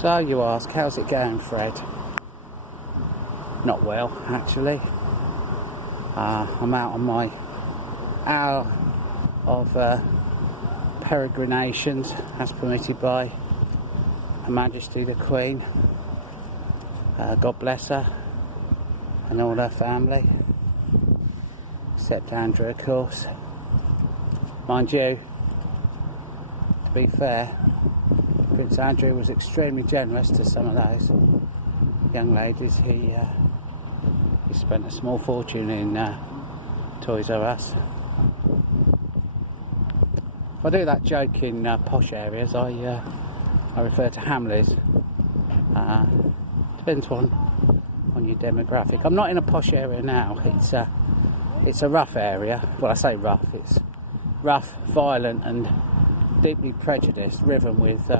So you ask, how's it going, Fred? Not well, actually. I'm out on my hour of peregrinations as permitted by Her Majesty the Queen. God bless her and all her family, except Andrew, of course. Mind you, to be fair, Prince Andrew was extremely generous to some of those young ladies. He spent a small fortune in Toys R Us. If I do that joke in posh areas, I refer to Hamleys. Depends on your demographic. I'm not in a posh area now. It's a rough area. Well, I say rough. It's rough, violent, and deeply prejudiced, riven with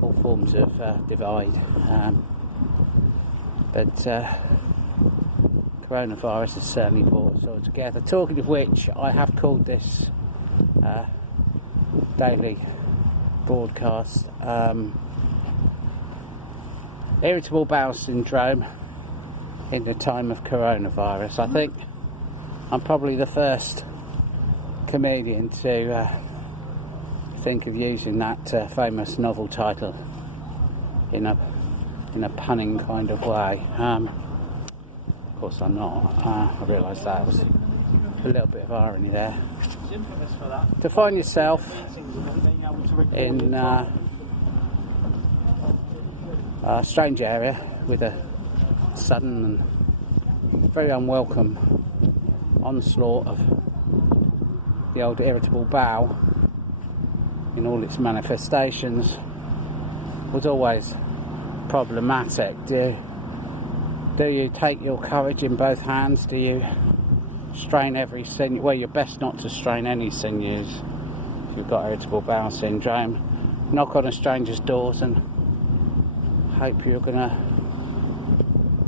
all forms of divide. But coronavirus has certainly brought us all together. Talking of which, I have called this daily broadcast irritable bowel syndrome in the time of coronavirus. I think I'm probably the first comedian to think of using that famous novel title in a punning kind of way. Of course I'm not. I realise that was a little bit of irony there. To find yourself in a strange area with a sudden and very unwelcome onslaught of the old irritable bowel in all its manifestations was always problematic. Do you take your courage in both hands? Do you strain every sinew? Well, you're best not to strain any sinews if you've got irritable bowel syndrome. Knock on a stranger's doors and hope you're gonna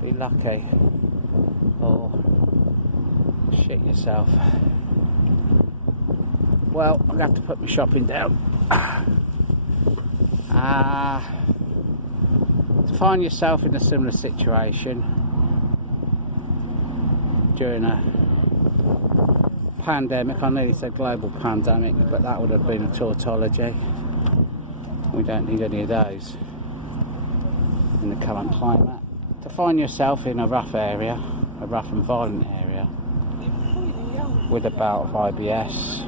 be lucky or shit yourself. Well, I'm gonna have to put my shopping down. To find yourself in a similar situation during a pandemic, I nearly said global pandemic, but that would have been a tautology. We don't need any of those in the current climate. To find yourself in a rough area, a rough and violent area, with a bout of IBS,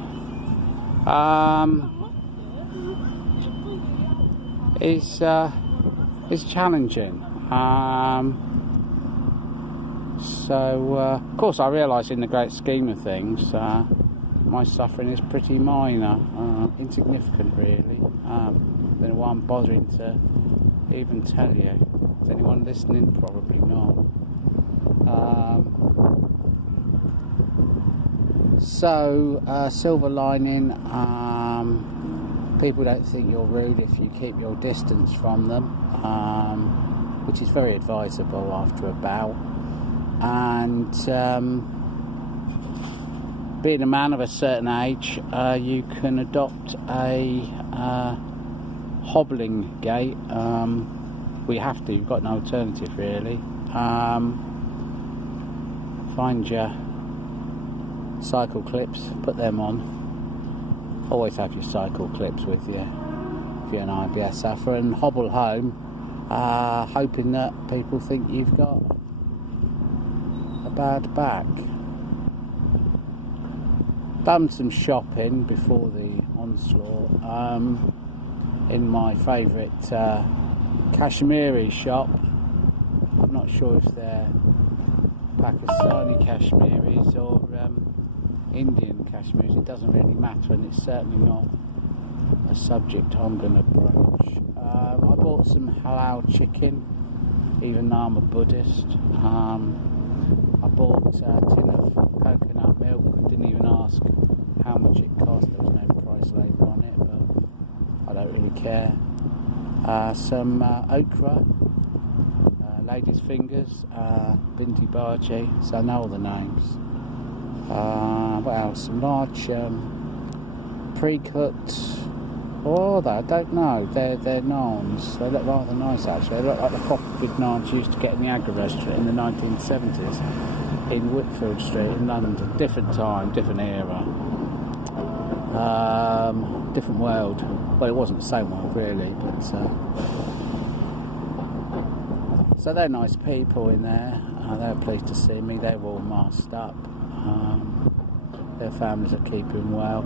is challenging. Of course, I realise in the great scheme of things, my suffering is pretty minor, insignificant really. Don't know why I'm bothering to even tell you. Is anyone listening? Probably not. Silver lining, people don't think you're rude if you keep your distance from them, which is very advisable after a bout. And being a man of a certain age, you can adopt a hobbling gait. We have to, you've got no alternative really. Find your cycle clips, put them on. Always have your cycle clips with you if you're an IBS sufferer, and hobble home, hoping that people think you've got a bad back. Done some shopping before the onslaught in my favourite Kashmiri shop. I'm not sure if they're Pakistani Kashmiris or Indian Kashmiris. It doesn't really matter, and it's certainly not a subject I'm going to broach. I bought some halal chicken, even though I'm a Buddhist. I bought a tin of coconut milk. I didn't even ask how much it cost. There was no price label on it, but I don't really care. Some okra, ladies' fingers, binti bhaji, so I know all the names. What else? Some large pre-cooked Or are they? I don't know. They're Nons. They look rather nice actually. They look like the Hopwood Nons used to get in the Agora Street in the 1970s in Whitfield Street in London. Different time, different era, different world. Well, it wasn't the same world really, but so they're nice people in there. They were pleased to see me. They were all masked up. Their families are keeping well.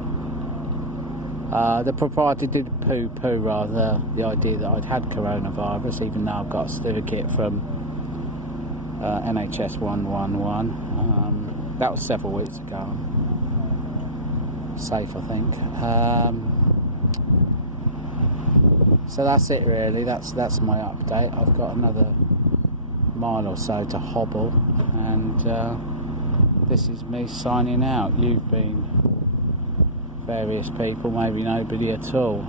The proprietor did poo-poo rather the idea that I'd had coronavirus, even though I've got a certificate from NHS 111. That was several weeks ago. Safe, I think. So that's it really. That's my update. I've got another mile or so to hobble, and this is me signing out. You've been various people, maybe nobody at all,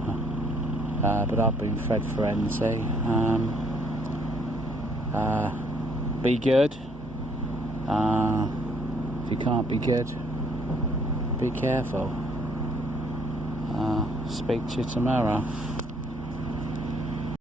but I've been Fred Ferenczi. Be good. If you can't be good, be careful. Speak to you tomorrow.